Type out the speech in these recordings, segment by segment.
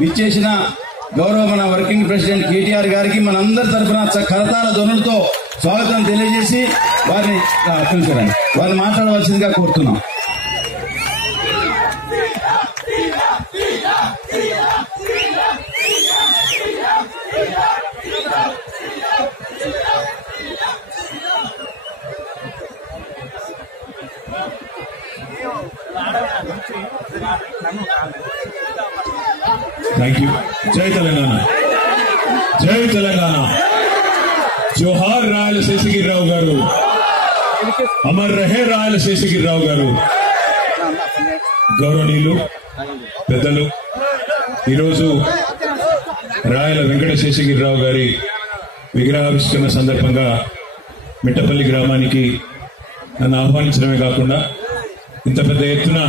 విచ్చేసిన గౌరవ మన వర్కింగ్ ప్రెసిడెంట్ కేటీఆర్ గారికి మనందరి తరఫున కరతాళ ధ్వనులతో స్వాగతం తెలియజేసి వారిని మాట్లాడవలసిందిగా కోరుతున్నాం. Thank you. జై తెలంగాణ, జై తెలంగాణ. జోహార్ రాయల శేషగిరిరావు గారు, అమర్ రహే రాయల శేషగిరిరావు గారు. గౌరవనీయులు పెద్దలు, ఈరోజు రాయల వెంకట శేషగిరిరావు గారి విగ్రహావిష్కరణ సందర్భంగా మిట్టపల్లి గ్రామానికి నన్ను ఆహ్వానించడమే కాకుండా ఇంత పెద్ద ఎత్తున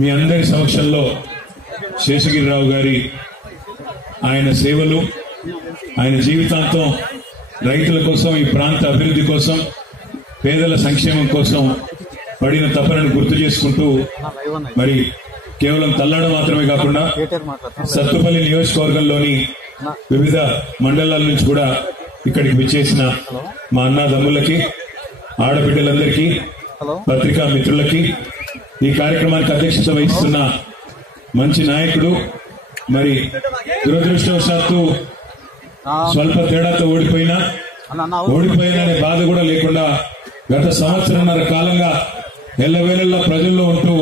మీ అందరి సమక్షంలో శేషగిరిరావు గారి ఆయన సేవలు, ఆయన జీవితాంతం రైతుల కోసం, ఈ ప్రాంత అభివృద్ధి కోసం, పేదల సంక్షేమం కోసం పడిన తపనను గుర్తు చేసుకుంటూ మరి కేవలం తల్లాడ మాత్రమే కాకుండా సత్తుపల్లి నియోజకవర్గంలోని వివిధ మండలాల నుంచి కూడా ఇక్కడికి విచ్చేసిన మా అన్నదమ్ములకి, ఆడబిడ్డలందరికీ, పత్రికా మిత్రులకి, ఈ కార్యక్రమానికి అధ్యక్షత వహిస్తున్న మంచి నాయకుడు, మరి దురదృష్టవశాత్తు స్వల్ప తేడాతో ఓడిపోయిననే బాధ కూడా లేకుండా గత సంవత్సరంన్నర కాలంగా ఎల్లవేళల్లో ప్రజల్లో ఉంటూ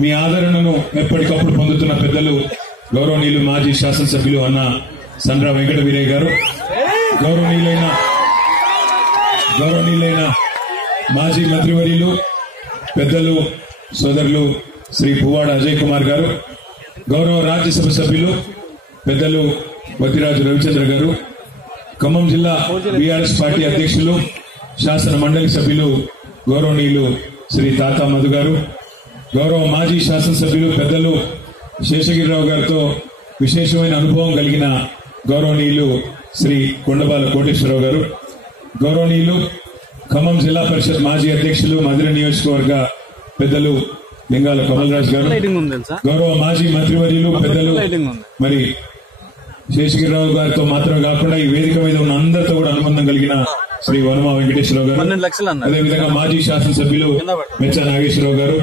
మీ ఆదరణను ఎప్పటికప్పుడు పొందుతున్న పెద్దలు గౌరవనీయులు మాజీ శాసనసభ్యులు అన్న సండ్ర వెంకట వీరయ్య గారు, గౌరవనీయులైన మాజీ మంత్రివర్యులు పెద్దలు సోదరులు శ్రీ పువ్వాడ అజయ్ కుమార్ గారు, గౌరవ రాజ్యసభ సభ్యులు పెద్దలు వతిరాజు రవిచంద్ర గారు, ఖమ్మం జిల్లా బీఆర్ఎస్ పార్టీ అధ్యక్షులు, శాసన మండలి సభ్యులు గౌరవనీయులు శ్రీ తాతా మధు గారు, గౌరవ మాజీ శాసనసభ్యులు పెద్దలు శేషగిరిరావు గారితో విశేషమైన అనుభవం కలిగిన గౌరవనీయులు శ్రీ కొండబాల కోటేశ్వరరావు గారు, గౌరవనీయులు ఖమ్మం జిల్లా పరిషత్ మాజీ అధ్యక్షులు, మధుర నియోజకవర్గ పెద్దలు లింగాల కమలరాజు గారు, గౌరవ మాజీ మంత్రివర్యులు పెద్దలు మరి శేషగిరిరావు గారితో మాత్రమే కాకుండా ఈ వేదిక మీద ఉన్న అందరితో కూడా అనుబంధం కలిగిన శ్రీ వనమా వెంకటేశ్వరరావు గారు, అదేవిధంగా మాజీ శాసనసభ్యులు మెచ్చ నాగేశ్వరరావు గారు,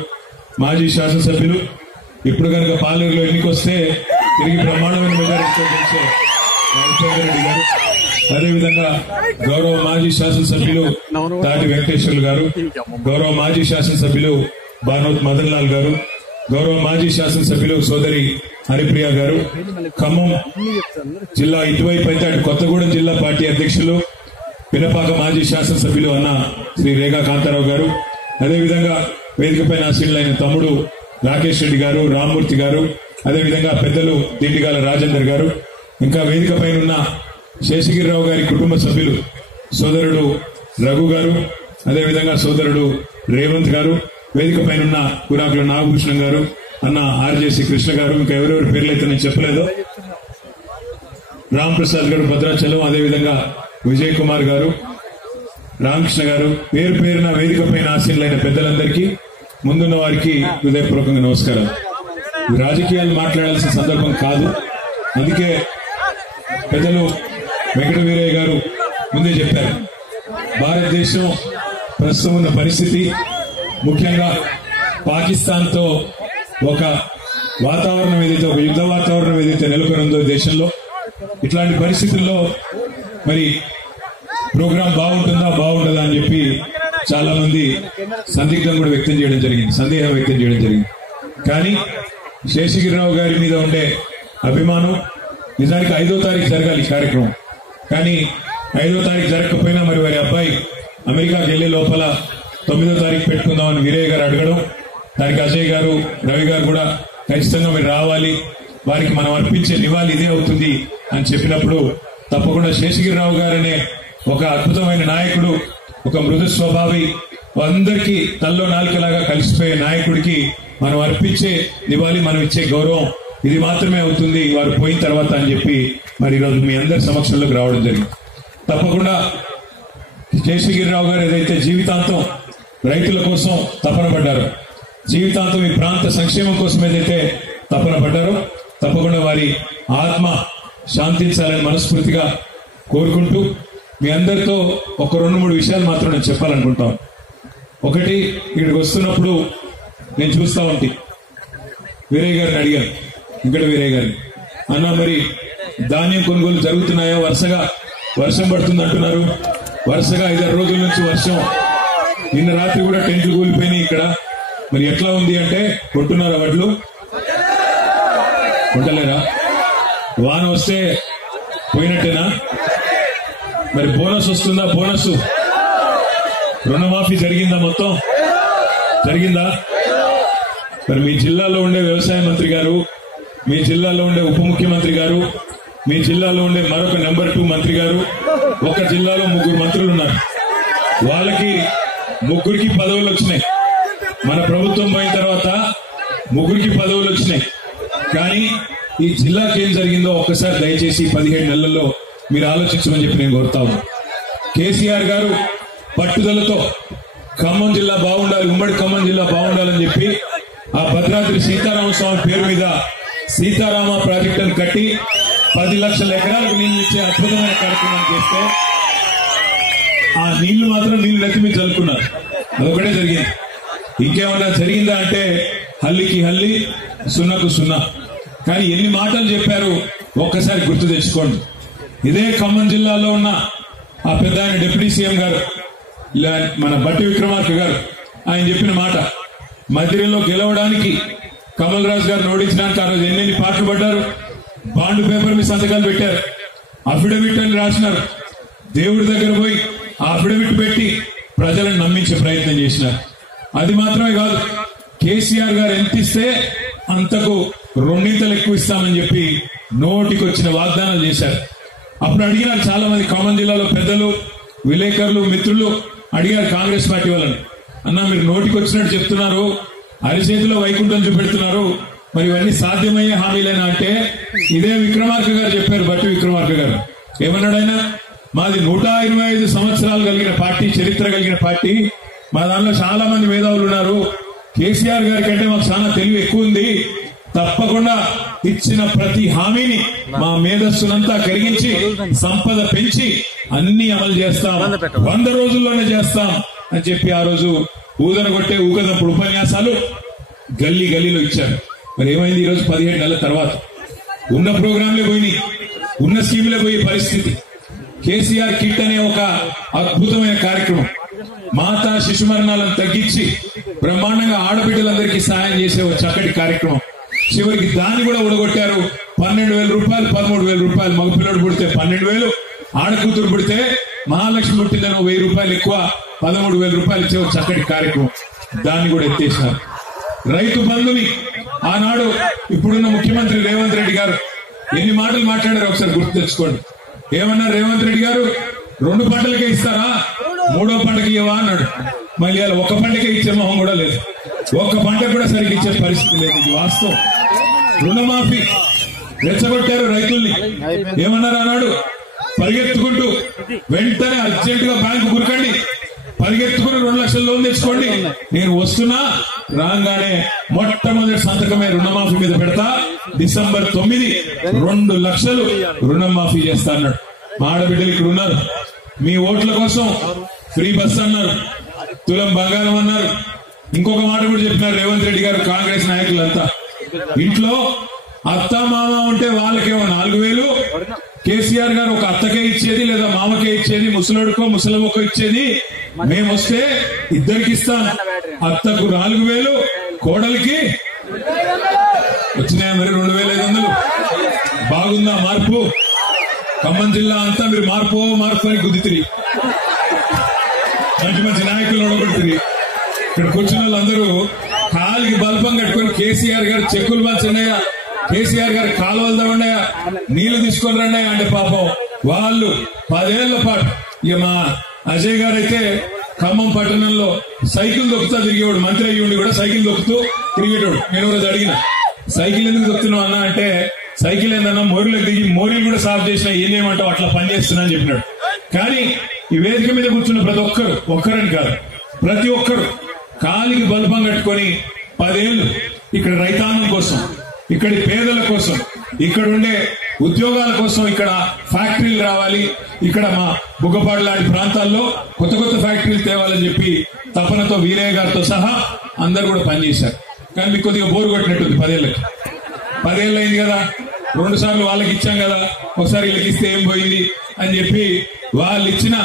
మాజీ శాసనసభ్యులు ఇప్పుడు కనుక పాలేరులో ఎన్నికొస్తే తిరిగి బ్రహ్మాండమైన మెజారిటీతో గెలిచే ఉపేందర్ రెడ్డి గారు, అదేవిధంగా గౌరవ మాజీ శాసనసభ్యులు తాటి వెంకటేశ్వర్లు గారు, గౌరవ మాజీ శాసనసభ్యులు బానోత్ మదన్ లాల్ గారు, గౌరవ మాజీ శాసనసభ్యులు సోదరి హరిప్రియ గారు, ఖమ్మం జిల్లా ఇటువైపు అయితే అటు కొత్తగూడెం జిల్లా పార్టీ అధ్యక్షులు పినపాక మాజీ శాసనసభ్యులు అన్న శ్రీ రేఖా కాంతారావు గారు, అదేవిధంగా వేదికపై ఆశీనులైన తమ్ముడు రాకేష్ రెడ్డి గారు, రామ్మూర్తి గారు, అదేవిధంగా పెద్దలు దిండిగాల రాజేందర్ గారు, ఇంకా వేదికపై ఉన్న శేషగిరిరావు గారి కుటుంబ సభ్యులు సోదరుడు రఘు గారు, అదేవిధంగా సోదరుడు రేవంత్ గారు, వేదికపై ఉన్న కురాకుల నాగభూషణం గారు, అన్న ఆర్జేసి కృష్ణ గారు, ఇంకా ఎవరెవరి పేర్లైతే నేను చెప్పలేదు, రామ్ ప్రసాద్ గారు భద్రాచలం, అదేవిధంగా విజయ్ కుమార్ గారు, రామకృష్ణ గారు, పేరు పేరున వేదికపై ఆశీనులైన పెద్దలందరికీ, ముందున్న వారికి హృదయపూర్వకంగా నమస్కారం. రాజకీయాలు మాట్లాడాల్సిన సందర్భం కాదు, అందుకే పెద్దలు వెంకట వీరయ్య గారు ముందే చెప్పారు. భారతదేశం ప్రస్తుతం ఉన్న పరిస్థితి, ముఖ్యంగా పాకిస్తాన్ తో ఒక వాతావరణం ఏదైతే, ఒక యుద్ధ వాతావరణం ఏదైతే నెలకొని ఉందో దేశంలో, ఇట్లాంటి పరిస్థితుల్లో మరి ప్రోగ్రాం బాగుంటుందా బాగుంటుందా అని చెప్పి చాలా మంది సందిగ్ధం కూడా వ్యక్తం చేయడం జరిగింది, సందేహం వ్యక్తం చేయడం జరిగింది. కానీ శేషగిరిరావు గారి మీద ఉండే అభిమానం, నిజానికి 5వ తారీఖు జరగాలి ఈ కార్యక్రమం, కానీ 5వ తారీఖు జరగకపోయినా మరి వారి అబ్బాయి అమెరికాకి వెళ్లే లోపల 9వ తారీఖు పెట్టుకుందామని వీరయ్య గారు అడగడం, దానికి అజయ్ గారు, రవి గారు కూడా ఖచ్చితంగా మీరు రావాలి, వారికి మనం అర్పించే నివాళి ఇదే అవుతుంది అని చెప్పినప్పుడు తప్పకుండా శేషగిరిరావు గారనే ఒక అద్భుతమైన నాయకుడు, ఒక మృదు స్వభావి, అందరికీ తల్లో నాలుకలాగా కలిసిపోయే నాయకుడికి మనం అర్పించే నివాళి, మనం ఇచ్చే గౌరవం ఇది మాత్రమే అవుతుంది వారు పోయిన తర్వాత అని చెప్పి మరి ఈరోజు మీ అందరి సమక్షంలోకి రావడం జరిగింది. తప్పకుండా శేషగిరిరావు గారు ఏదైతే జీవితాంతం రైతుల కోసం తపన పడ్డారో, జీవితాంతం ఈ ప్రాంత సంక్షేమం కోసం ఏదైతే తపన పడ్డారో, తప్పకుండా వారి ఆత్మ శాంతించాలని మనస్ఫూర్తిగా కోరుకుంటూ మీ అందరితో ఒక 2-3 విషయాలు మాత్రం నేను చెప్పాలనుకుంటాను. ఒకటి, ఇక్కడికి వస్తున్నప్పుడు నేను చూస్తా ఉంటే వీరయ్య గారిని అడిగాను, ఇక్కడ వీరయ్య గారిని, అన్న మరి ధాన్యం కొనుగోలు జరుగుతున్నాయా? వరుసగా వర్షం పడుతుంది అంటున్నారు, వరుసగా 5-6 రోజుల నుంచి వర్షం, నిన్న రాత్రి కూడా టెంట్లు కూలిపోయినాయి ఇక్కడ, మరి ఎట్లా ఉంది అంటే కొంటున్నారా వడ్లు? కొంటలేరా? వాన వస్తే పోయినట్టేనా? మరి బోనస్ వస్తుందా? బోనస్ రుణమాఫీ జరిగిందా? మొత్తం జరిగిందా? మరి మీ జిల్లాలో ఉండే వ్యవసాయ మంత్రి గారు, మీ జిల్లాలో ఉండే ఉప ముఖ్యమంత్రి గారు, మీ జిల్లాలో ఉండే మరొక నెంబర్ 2 మంత్రి గారు, ఒక జిల్లాలో 3 మంత్రులు ఉన్నారు. వాళ్ళకి 3కి పదవులు వచ్చినాయి. మన ప్రభుత్వం పోయిన తర్వాత 3కి పదవులు వచ్చినాయి. కానీ ఈ జిల్లాకి ఏం జరిగిందో ఒక్కసారి దయచేసి 17 నెలల్లో మీరు ఆలోచించమని చెప్పి నేను కోరుతా ఉన్నాను. కేసీఆర్ గారు పట్టుదలతో ఖమ్మం జిల్లా బాగుండాలి, ఉమ్మడి ఖమ్మం జిల్లా బాగుండాలని చెప్పి ఆ భద్రాద్రి సీతారామ స్వామి పేరు మీద సీతారామ ప్రాజెక్టును కట్టి 10 లక్షల ఎకరాలకు నీళ్లు ఇచ్చే అద్భుతమైన కార్యక్రమం చేస్తే ఆ నీళ్లు మాత్రం నీళ్లు నెత్తి మీద చల్లుకున్నారు. అదొకటే జరిగింది. ఇంకేమన్నా జరిగిందా అంటే హల్లికి హల్లి, సున్నకు సున్నా. కానీ ఎన్ని మాటలు చెప్పారు ఒక్కసారి గుర్తు తెచ్చుకోండి. ఇదే ఖమ్మం జిల్లాలో ఉన్న ఆ పెద్ద ఆయన డిప్యూటీ సీఎం గారు, మన బట్టి విక్రమార్క గారు, ఆయన చెప్పిన మాట, మధ్యలో గెలవడానికి కమల్ రాజు గారు ఓడించడానికి ఆ రోజు ఎన్నెన్ని పాటలు పడ్డారు. బాండ్ పేపర్ మీద సంతకాలు పెట్టారు, అఫిడవిట్ అని రాసినారు. దేవుడి దగ్గర పోయి ఆ అఫిడవిట్ పెట్టి ప్రజలను నమ్మించే ప్రయత్నం చేసినారు. అది మాత్రమే కాదు, కేసీఆర్ గారు ఎంత ఇస్తే అంతకు 2 ఎక్కువ ఇస్తామని చెప్పి నోటికి వచ్చిన వాగ్దానాలు చేశారు. అప్పుడు అడిగినారు చాలా మంది ఖమ్మం జిల్లాలో పెద్దలు, విలేకరులు, మిత్రులు అడిగారు కాంగ్రెస్ పార్టీ వాళ్ళని, అన్నా మీరు నోటికి వచ్చినట్టు చెప్తున్నారు, అరిచేతిలో వైకుంఠం చూపెడుతున్నారు, మరి ఇవన్నీ సాధ్యమయ్యే హామీలేనా అంటే ఇదే విక్రమార్క గారు చెప్పారు. బట్టి విక్రమార్క గారు ఏమన్నాడు ఆయన, మాది 125 సంవత్సరాలు కలిగిన పార్టీ, చరిత్ర కలిగిన పార్టీ, మా దానిలో చాలా మంది మేధావులు ఉన్నారు, కేసీఆర్ గారి కంటే మాకు చాలా తెలివి ఎక్కువ ఉంది, తప్పకుండా ఇచ్చిన ప్రతి హామీని మా మేధస్సునంతా కరిగించి సంపద పెంచి అన్ని అమలు చేస్తాం, 100 రోజుల్లోనే చేస్తాం అని చెప్పి ఆ రోజు ఊదన కొట్టే ఊకదప్పుడు ఉపన్యాసాలు గల్లీ గల్లీలో ఇచ్చారు. మరి ఏమైంది? ఈరోజు 17 నెలల తర్వాత ఉన్న ప్రోగ్రాంలే పోయినాయి, ఉన్న స్కీములే పోయే పరిస్థితి. కేసీఆర్ కిట్ అనే ఒక అద్భుతమైన కార్యక్రమం, మాతా శిశు మరణాలను తగ్గించి బ్రహ్మాండంగా ఆడబిడ్డలందరికీ సాయం చేసే ఒక చక్కటి కార్యక్రమం. చివరికి దాన్ని కూడా ఊడగొట్టారు. 12,000 రూపాయలు, 13,000 రూపాయలు, మగపిల్లడు పుడితే 12,000, ఆడకూతురు పుడితే మహాలక్ష్మి పుట్టిందని 1,000 రూపాయలు ఎక్కువ, 13,000 రూపాయలు ఇచ్చే ఒక చక్కటి కార్యక్రమం, దాన్ని కూడా ఎత్తేసినారు. రైతు బంధుని ఆనాడు ఇప్పుడున్న ముఖ్యమంత్రి రేవంత్ రెడ్డి గారు ఎన్ని మాటలు మాట్లాడారో ఒకసారి గుర్తు తెచ్చుకోండి. ఏమన్నారు రేవంత్ రెడ్డి గారు? 2 పంటలకే ఇస్తారా, 3వ పంటకి ఇవ్వవా అన్నాడు. మళ్ళీ అలా 1 పంటకే ఇచ్చే మొహం కూడా లేదు, 1 పంట కూడా సరిగ్గా ఇచ్చే పరిస్థితి లేదు. ఇది వాస్తవం. రుణమాఫీ రెచ్చగొట్టారు రైతుల్ని. ఏమన్నారు అన్నాడు? పరిగెత్తుకుంటూ వెంటనే అర్జెంట్ గా బ్యాంకు గురకండి, పరిగెత్తుకుని 2 లక్షల లోన్ తెచ్చుకోండి, నేను వస్తున్నా, రాగానే మొట్టమొదటి సంతకమే రుణమాఫీ మీద పెడతా, డిసెంబర్ 9 2 లక్షలు రుణమాఫీ చేస్తా అన్నాడు. మా ఆడబిడ్డలు ఇక్కడ ఉన్నారు, మీ ఓట్ల కోసం ఫ్రీ బస్ అన్నారు, తులం బంగారం అన్నారు, ఇంకొక మాట కూడా చెప్పినారు రేవంత్ రెడ్డి గారు. కాంగ్రెస్ నాయకులంతా ఇంట్లో అత్త మామ ఉంటే వాళ్ళకేమో 4,000, కేసీఆర్ గారు ఒక అత్తకే ఇచ్చేది లేదా మామకే ఇచ్చేది, ముసలోడుకో ముసలమ్మకో ఇచ్చేది, మేము వస్తే ఇద్దరికి ఇస్తాం, అత్తకు 4,000, కోడలికి వచ్చినాయా మరి 2,500. బాగుందా మార్పు? ఖమ్మం జిల్లా అంతా మీరు మార్పు అని గుద్దితిరి, మంచి మంచి నాయకులు ఓడగొడుతుంది. ఇక్కడ కూర్చున్న వాళ్ళందరూ కాలికి బల్పం కట్టుకుని కేసీఆర్ గారు చెక్కులు పంచండియా, కేసీఆర్ గారు కాలువలు తవ్వండియా, నీళ్లు తీసుకొని రండి అంటే పాపం వాళ్ళు 10 ఏళ్ల పాటు. ఇక మా అజయ్ గారు అయితే ఖమ్మం పట్టణంలో సైకిల్ దొక్కుతా తిరిగేవాడు, మంత్రి అయ్యి ఉండి కూడా సైకిల్ దొక్కుతూ తిరిగేటోడు. నేను రోజు అడిగిన, సైకిల్ ఎందుకు దొక్కుతున్నావు అన్నా అంటే, సైకిల్ ఏందన్నా మోరీలకు దిగి మోరీలు కూడా సాఫ్ చేసినా ఏం చేయమంటావు, అట్లా పని చేస్తున్నా అని చెప్పినాడు. కానీ ఈ వేదిక మీద కూర్చున్న ప్రతి ఒక్కరని కాదు, ప్రతి ఒక్కరు కాలికి బల్పం కట్టుకొని 10 ఏళ్లు ఇక్కడ రైతాంగం కోసం, ఇక్కడి పేదల కోసం, ఇక్కడ ఉండే ఉద్యోగాల కోసం ఇక్కడ ఫ్యాక్టరీలు రావాలి, ఇక్కడ మా బుగ్గపాడు లాంటి ప్రాంతాల్లో కొత్త కొత్త ఫ్యాక్టరీలు తేవాలని చెప్పి తపనతో వీరయ్య గారితో సహా అందరు కూడా పనిచేశారు. కానీ మీకు కొద్దిగా బోరు కొట్టినట్టుంది. 10 ఏళ్ళు అయింది కదా, 2 సార్లు వాళ్ళకి ఇచ్చాం కదా, ఒకసారి వీళ్ళకి ఇస్తే ఏం పోయింది అని చెప్పి వాళ్ళు ఇచ్చిన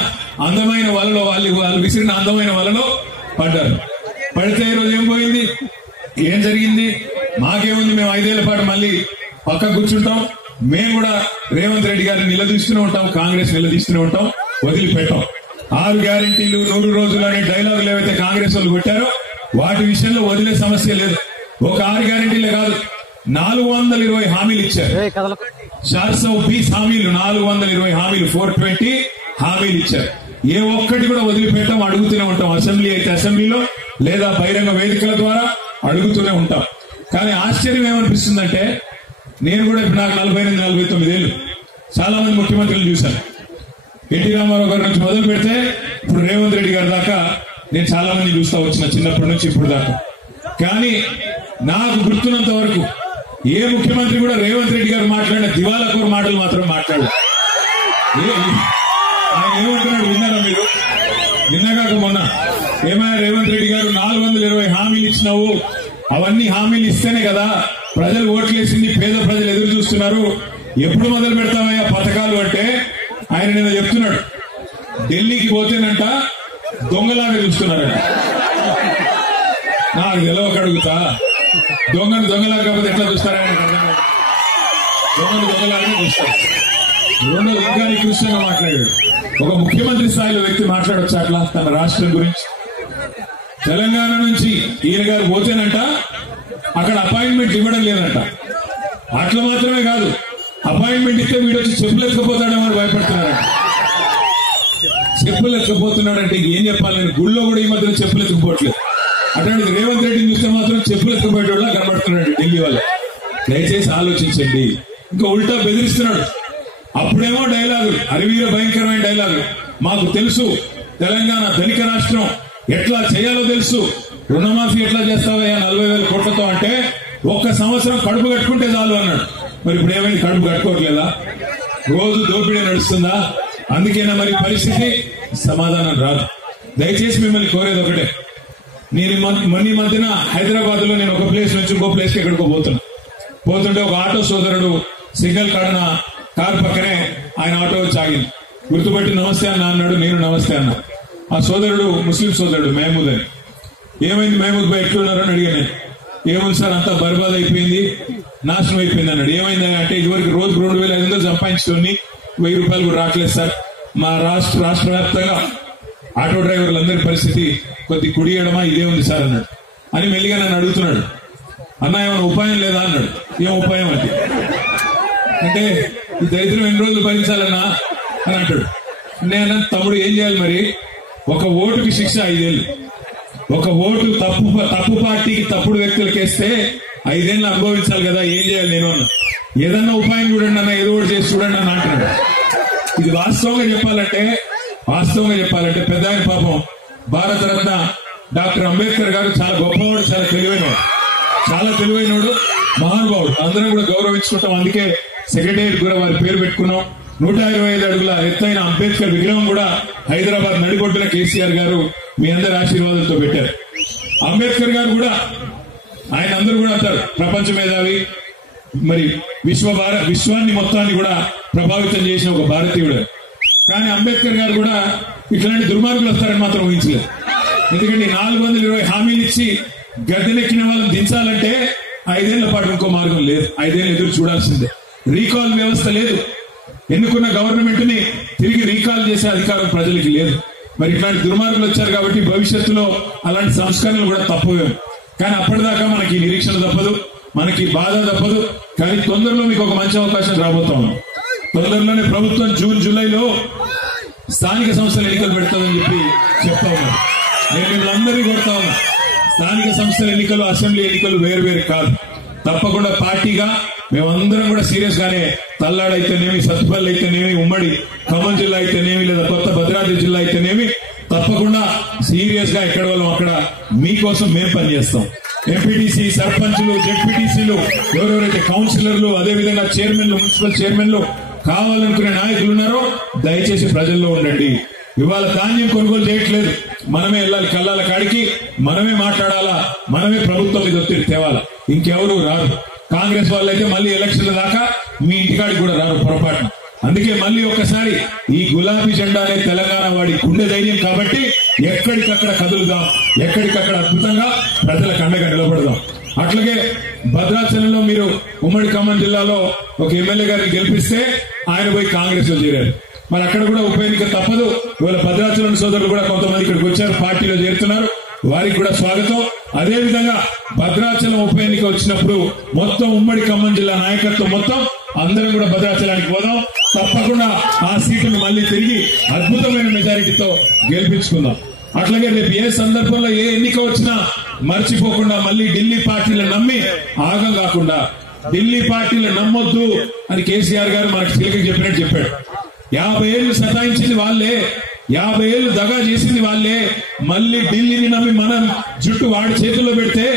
అందమైన వలలో వాళ్ళు విసిరిన అందమైన వలలో పడ్డారు. పడితే ఈరోజు ఏం పోయింది, ఏం జరిగింది? మాకేముంది, మేము 5 ఏళ్ల పాటు మళ్ళీ పక్క కూర్చుంటాం. మేము కూడా రేవంత్ రెడ్డి గారిని నిలదీస్తూనే ఉంటాం, కాంగ్రెస్ నిలదీస్తూనే ఉంటాం, వదిలిపెట్టాం. 6 గ్యారంటీలు 100 రోజులు అనే డైలాగులు ఏవైతే కాంగ్రెస్ వాళ్ళు కొట్టారో వాటి విషయంలో వదిలే సమస్య లేదు. ఒక 6 గ్యారంటీలే కాదు, 420 హామీలు ఇచ్చారు. 420 హామీలు, 420 హామీలు, 420 హామీలు ఇచ్చారు. ఏ ఒక్కటి కూడా వదిలిపెట్టాం, అడుగుతూనే ఉంటాం. అసెంబ్లీ అయితే అసెంబ్లీలో, లేదా బహిరంగ వేదికల ద్వారా అడుగుతూనే ఉంటాం. కానీ ఆశ్చర్యం ఏమనిపిస్తుందంటే, నేను కూడా ఇప్పుడు నాకు 48-49 ఏళ్ళు, చాలా మంది ముఖ్యమంత్రులు చూశాను. ఎన్టీ రామారావు గారి నుంచి మొదలు పెడితే ఇప్పుడు రేవంత్ రెడ్డి గారి దాకా నేను చాలా మంది చూస్తా వచ్చిన, చిన్నప్పటి నుంచి ఇప్పుడు దాకా. కానీ నాకు గుర్తున్నంత వరకు ఏ ముఖ్యమంత్రి కూడా రేవంత్ రెడ్డి గారు మాట్లాడిన దివాలాకోర్ మాటలు మాత్రం మాట్లాడారు. ఆయన ఏమంటున్నాడు విన్నారా మీరు? నిన్నగాక మొన్న ఏమైనా రేవంత్ రెడ్డి గారు 420 హామీలు ఇచ్చినావు, అవన్నీ హామీలు ఇస్తేనే కదా ప్రజలు ఓట్లేసింది, పేద ప్రజలు ఎదురు చూస్తున్నారు, ఎప్పుడు మొదలు పెడతామయ్యా పథకాలు అంటే ఆయన నిన్న చెప్తున్నాడు, ఢిల్లీకి పోతేనంట దొంగలాగా చూస్తున్నారట. నాకు తెలవక అడుగుతా, దొంగను దొంగలాగా కాకపోతే ఎట్లా చూస్తారని, దొంగను దొంగలాగానే చూస్తారు. రెండోది ఇంకా నికృష్టంగా మాట్లాడాడు. ఒక ముఖ్యమంత్రి స్థాయిలో వ్యక్తి మాట్లాడొచ్చు అట్లా తన రాష్ట్రం గురించి? తెలంగాణ నుంచి ఈయన గారు పోతేనంట అక్కడ అపాయింట్మెంట్ ఇవ్వడం లేదంట. అట్లా మాత్రమే కాదు, అపాయింట్మెంట్ ఇస్తే వీడు వచ్చి చెప్పులు ఎత్తుకుపోతాడేమో అని భయపడుతున్నారంట. చెప్పులు ఎత్తుకుపోతున్నాడంటే ఏం చెప్పాలి? నేను గుళ్ళో కూడా ఈ మధ్యలో చెప్పులు ఎత్తుకుపోవట్లేదు. అటువంటి రేవంత్ రెడ్డిని చూస్తే మాత్రం చెప్పులు ఎత్తుకుపోయేటోళ్ళ కనబడుతున్నాడు ఢిల్లీ వాళ్ళు. దయచేసి ఆలోచించండి. ఇంకా ఉల్టా బెదిరిస్తున్నాడు. అప్పుడేమో డైలాగులు, అరివీర భయంకరమైన డైలాగులు. మాకు తెలుసు తెలంగాణ ధనిక రాష్ట్రం, ఎట్లా చేయాలో తెలుసు, రుణమాఫీ ఎట్లా చేస్తావయ్యా 40,000 కోట్లతో అంటే, ఒక్క సంవత్సరం కడుపు కట్టుకుంటే చాలు అన్నాడు. మరి ఇప్పుడు ఏమైంది? కడుపు కట్టుకోవట్లేదా? రోజు దోపిడీ నడుస్తుందా? అందుకేనా మరి పరిస్థితి? సమాధానం రాదు. దయచేసి మిమ్మల్ని కోరేది ఒకటే, నేను మొన్న మధ్యన హైదరాబాద్ లో నేను ఒక ప్లేస్ నుంచి ఇంకో ప్లేస్ కి ఎక్కడికో పోతుంటే ఒక ఆటో సోదరుడు సిగ్నల్ కాడన కారు పక్కనే ఆయన ఆటో వచ్చి ఆగింది. గుర్తుపట్టి నమస్తే అన్న అన్నాడు. నేను నమస్తే అన్నా. ఆ సోదరుడు ముస్లిం సోదరుడు మహమూద్ అని. ఏమైంది మహమూద్ భాయ్ ఎట్లున్నారని అడిగాను. ఏముంది సార్, అంతా బర్బాద్ అయిపోయింది, నాశనం అయిపోయింది అన్నాడు. ఏమైంది అంటే, ఇదివరకు రోజు 2,500 సంపాదించుకొని 1,000 రూపాయలు కూడా రావట్లేదు సార్. మా రాష్ట్ర వ్యాప్తంగా ఆటో డ్రైవర్లందరి పరిస్థితి కొద్ది కుడియడమా ఇదే ఉంది సార్ అన్నాడు. అని మెల్లిగా నన్ను అడుగుతున్నాడు, అన్న ఏమైనా ఉపాయం లేదా అన్నాడు. ఏం ఉపాయం అంటే ఈ దరిద్రం ఎన్ని రోజులు భరించాలన్నా అని అంటాడు. నేను తమ్ముడు ఏం చేయాలి మరి? ఒక ఓటుకి శిక్ష 5 ఏళ్ళు. ఒక ఓటు తప్పు పార్టీకి తప్పుడు వ్యక్తులకి వేస్తే 5 ఏళ్ళు అనుభవించాలి కదా, ఏం చేయాలి నేను అన్న. ఏదన్నా ఉపాయం చూడండి అన్న, ఏదో ఒకటి చేసి చూడండి అని అంటున్నాడు. ఇది వాస్తవంగా చెప్పాలంటే పెద్ద ఆయన పాపం భారతరత్న డాక్టర్ అంబేద్కర్ గారు చాలా గొప్పవాడు, చాలా తెలివైనవాడు, మహానుభావుడు. అందరం కూడా గౌరవించుకుంటాం. అందుకే సెక్రటేరియట్ కూడా వారి పేరు పెట్టుకున్నాం. 125 అడుగుల ఎత్తైన అంబేద్కర్ విగ్రహం కూడా హైదరాబాద్ నడిబొడ్డున కేసీఆర్ గారు మీ అందరి ఆశీర్వాదంతో పెట్టారు. అంబేద్కర్ గారు కూడా, ఆయన అందరూ కూడా అంటారు ప్రపంచ మేధావి, మరి విశ్వాన్ని మొత్తాన్ని కూడా ప్రభావితం చేసిన ఒక భారతీయుడు. కానీ అంబేద్కర్ గారు కూడా ఇట్లాంటి దుర్మార్గులు వస్తారని మాత్రం ఊహించలేదు. ఎందుకంటే 420 హామీలు ఇచ్చి గద్దెనెక్కిన వాళ్ళని దించాలంటే 5 ఏళ్ల పాటు ఇంకో మార్గం లేదు. 5 ఏళ్ళు ఎదురు చూడాల్సిందే. రీకాల్ వ్యవస్థ లేదు. ఎన్నుకున్న గవర్నమెంట్ ని తిరిగి రీకాల్ చేసే అధికారం ప్రజలకి లేదు. మరి ఇట్లాంటి దుర్మార్గులు వచ్చారు కాబట్టి భవిష్యత్తులో అలాంటి సంస్కరణలు కూడా తప్పవేమో. కానీ అప్పటిదాకా మనకి నిరీక్షణ తప్పదు, మనకి బాధ తప్పదు. కానీ తొందరలో మీకు ఒక మంచి అవకాశం రాబోతా ఉన్నాం. తొందరలోనే ప్రభుత్వం జూన్ జూలైలో స్థానిక సంస్థల ఎన్నికలు పెడతామని చెప్పి చెప్తా ఉన్నారు. నేను మిమ్మల్ని కోరుతా ఉన్నా, స్థానిక సంస్థల ఎన్నికలు, అసెంబ్లీ ఎన్నికలు వేరు కాదు. తప్పకుండా పార్టీగా మేమందరం కూడా సీరియస్ గానే తల్లాడు అయితేనేమి, సత్తుపల్లి అయితేనేమి, ఉమ్మడి ఖమ్మం జిల్లా అయితేనేమి, లేదా కొత్త భద్రాద్రి జిల్లా అయితేనేమి, తప్పకుండా సీరియస్ గా ఎక్కడ వాళ్ళం అక్కడ మీకోసం మేము పనిచేస్తాం. ఎంపీటీసీ సర్పంచులు జెడ్పీటీసీలు ఎవరెవరైతే కౌన్సిలర్లు అదేవిధంగా చైర్మన్లు మున్సిపల్ చైర్మన్లు కావాలనుకునే నాయకులు ఉన్నారో దయచేసి ప్రజల్లో ఉండండి. ఇవాళ ధాన్యం కొనుగోలు చేయట్లేదు, మనమే వెళ్ళాలి కల్లాల కాడికి, మనమే మాట్లాడాలా, మనమే ప్రభుత్వం మీద ఒత్తిడి తేవాలా. ఇంకెవరు రారు. కాంగ్రెస్ వాళ్ళైతే మళ్ళీ ఎలక్షన్ల దాకా మీ ఇంటికాడికి కూడా రారు పొరపాటున. అందుకే మళ్ళీ ఒక్కసారి ఈ గులాబీ జెండానే తెలంగాణ వాడి గుండె ధైర్యం కాబట్టి ఎక్కడికక్కడ కదులుదాం, ఎక్కడికక్కడ అద్భుతంగా ప్రజలకు అండగా నిలబడదాం. అట్లాగే భద్రాచలంలో మీరు ఉమ్మడి ఖమ్మం జిల్లాలో ఒక ఎమ్మెల్యే గారిని గెలిపిస్తే ఆయన పోయి కాంగ్రెస్ లో చేరారు. మరి అక్కడ కూడా ఉప ఎన్నిక తప్పదు. ఇవాళ భద్రాచలం సోదరులు కూడా కొంతమంది ఇక్కడికి వచ్చారు, పార్టీలో చేరుతున్నారు, వారికి కూడా స్వాగతం. అదేవిధంగా భద్రాచలం ఉప ఎన్నిక వచ్చినప్పుడు మొత్తం ఉమ్మడి ఖమ్మం జిల్లా నాయకత్వం మొత్తం అందరం కూడా భద్రాచలానికి పోదాం. తప్పకుండా ఆ సీటును మళ్ళీ తిరిగి అద్భుతమైన మెజారిటీతో గెలిపించుకుందాం. అట్లాగే రేపు ఏ సందర్భంలో ఏ ఎన్నిక వచ్చినా మర్చిపోకుండా మళ్ళీ ఢిల్లీ పార్టీలను నమ్మి ఆగం కాకుండా, ఢిల్లీ పార్టీలు నమ్మొద్దు అని కేసీఆర్ గారు మనకు తిరిగి చెప్పినట్టు చెప్పాడు. 50 ఏళ్లు సతాయించింది వాళ్ళే, 50 ఏళ్లు దగా చేసింది వాళ్ళే. మళ్ళీ ఢిల్లీని నమ్మి మనం జుట్టు వాడి చేతుల్లో పెడితే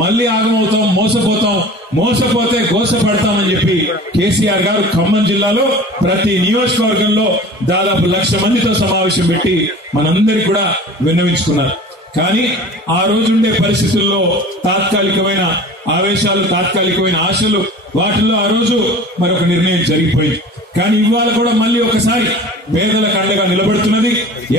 మళ్ళీ ఆగమవుతాం, మోసపోతాం, మోసపోతే గోసపడతామని చెప్పి కేసీఆర్ గారు ఖమ్మం జిల్లాలో ప్రతి నియోజకవర్గంలో దాదాపు 1,00,000 మందితో సమావేశం పెట్టి మనందరికి కూడా విన్నవించుకున్నారు. కానీ ఆ రోజుండే పరిస్థితుల్లో తాత్కాలికమైన ఆవేశాలు, తాత్కాలికమైన ఆశలు, వాటిల్లో ఆ రోజు మరొక నిర్ణయం జరిగిపోయింది. కానీ ఇవాళ కూడా మళ్ళీ ఒకసారి పేదలకు అండగా నిలబడుతున్నది.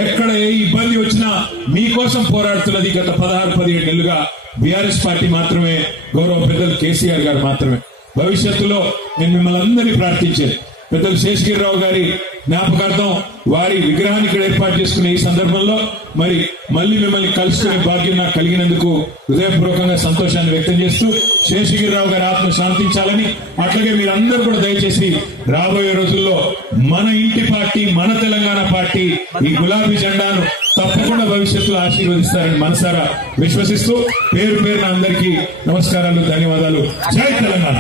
ఎక్కడ ఏ ఇబ్బంది వచ్చినా మీకోసం పోరాడుతున్నది గత 16-17 నెలలుగా బీఆర్ఎస్ పార్టీ మాత్రమే, గౌరవ పెద్దలు కేసీఆర్ గారు మాత్రమే. భవిష్యత్తులో నేను మిమ్మల్ని అందరినీ ప్రార్థించేది, పెద్దలు శేషగిరిరావు గారి జ్ఞాపకార్థం వారి విగ్రహాన్ని ఇక్కడ ఏర్పాటు చేసుకునే ఈ సందర్భంలో మరి మళ్ళీ మిమ్మల్ని కలుసుకునే భాగ్యం నాకు కలిగినందుకు హృదయపూర్వకంగా సంతోషాన్ని వ్యక్తం చేస్తూ శేషగిరిరావు గారి ఆత్మ శాంతించాలని, అట్లాగే మీరందరూ కూడా దయచేసి రాబోయే రోజుల్లో మన ఇంటి పార్టీ, మన తెలంగాణ పార్టీ ఈ గులాబీ జెండాను తప్పకుండా భవిష్యత్తులో ఆశీర్వదిస్తారని మనసారా విశ్వసిస్తూ పేరు పేరున అందరికీ నమస్కారాలు, ధన్యవాదాలు. జై తెలంగాణ.